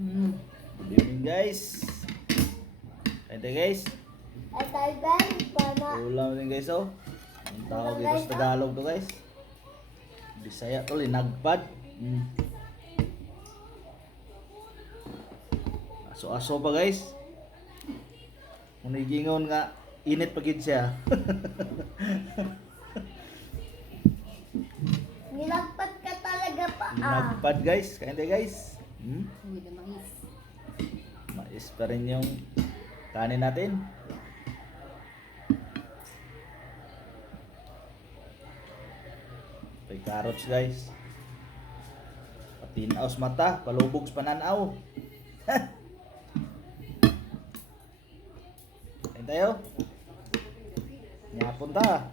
Good evening guys. Ito guys. Ay, guys, para Ulam din guys oh. Ang tawag dito sa Tagalog to guys. Bisaya to linagpad. Aso-aso pa guys. Gingon nga init pa gid siya. nilagpat ka talaga pa. Linagpad guys. Kain tayo guys. With the mais. Mais pa rin yung kanin natin. May carrots guys. Patinaos mata, palubog sa pananaw. Kain tayo. Nyapon ta.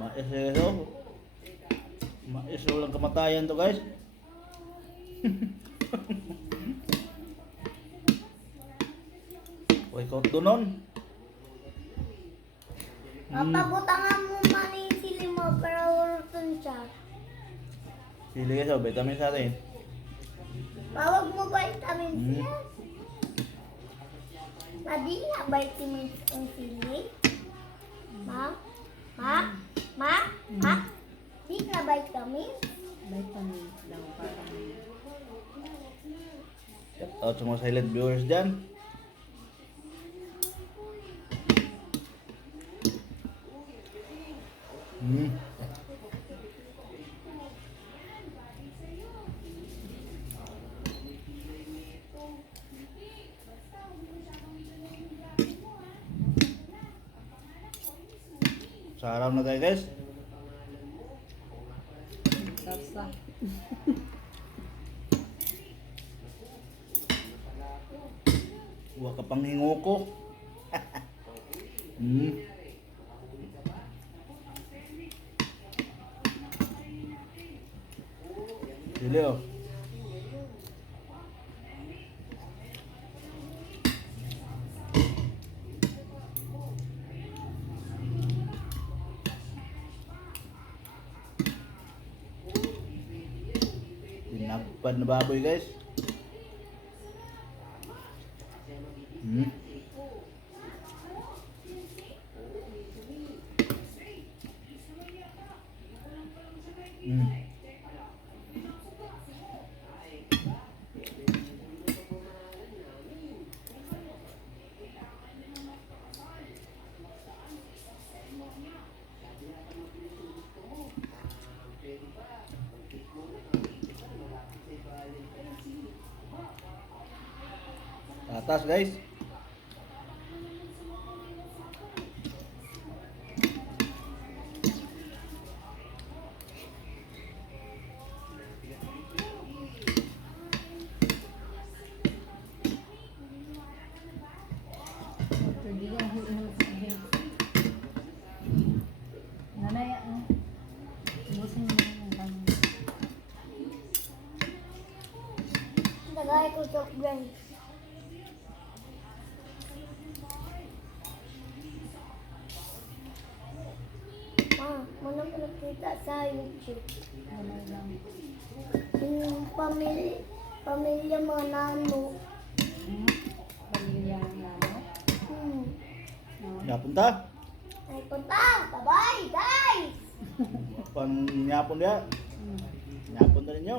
Mais eso. Mais walang kamatayan to guys. Uy, kaut doon. Papabutangan mo man yung sili mo para urutan siya. Pili guys, oh, vitamin sa atin. Bawag mo vitamins Mm. yan. Nadi na vitamins ang sili. Ma? Ma? Ma? Ma? Di na vitamins? Vitamins lang parang Shout out sa mga silent viewers dyan. Sa araw na tayo guys. salsa. Huwag ka pang hinguko. Sili oh. Pinagpad na baboy guys. Atas guys. Hindi yan hinahal sa akin. Nanay, ubusin mo yung kami. Tagay ko soft drinks. Muna ko nakita sa YouTube. Nanay lang. Yung pamilya mga nano. Pamilya ng lalo. Nyapunta. Ay, punta! Bye-bye, guys! Pan nyapon dia. Nyapon na ninyo.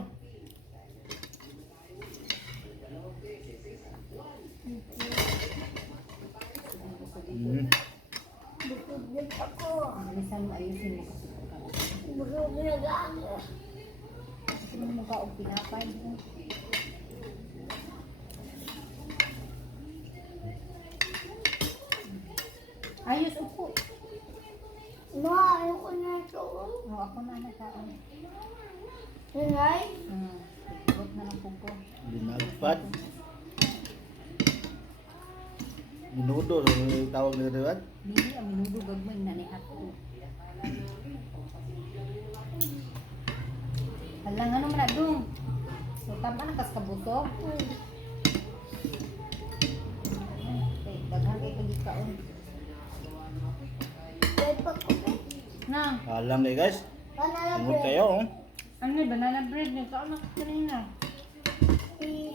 Bukod ako. Bilisan mo ayusin mo kasi Bukod nagaan. kasi mo mukha o pinapay mo. Ayos upo. Ayaw ko na ito. O, ako na nakaon. Yun, guys. Pagkot na lang po ko. Linagpad. Minudo, tawag nila diba? Hindi, ang minudo gagmay na ni Ato. Halang ano man na dong. So, tama na kas kabusog. Okay, daghan kay kagikaon. Pwede pa ko. Na. Alam kayo guys. Banana Tungod bread. kayo oh. Ano yung banana bread? Nagkaanak ko kanina. Eh,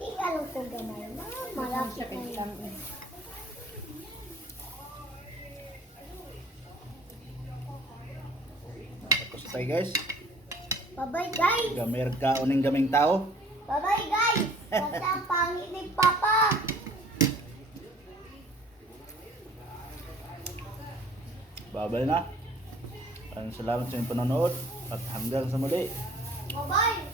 Ikalong ko gamay. Malapit na yun. Tapos tayo guys. Bye-bye guys! Gamay ka uning gaming tao. Bye-bye guys! Kasi ang pangit ni Papa! Babay na. Salamat sa inyong panonood at hanggang sa muli. Bye-bye!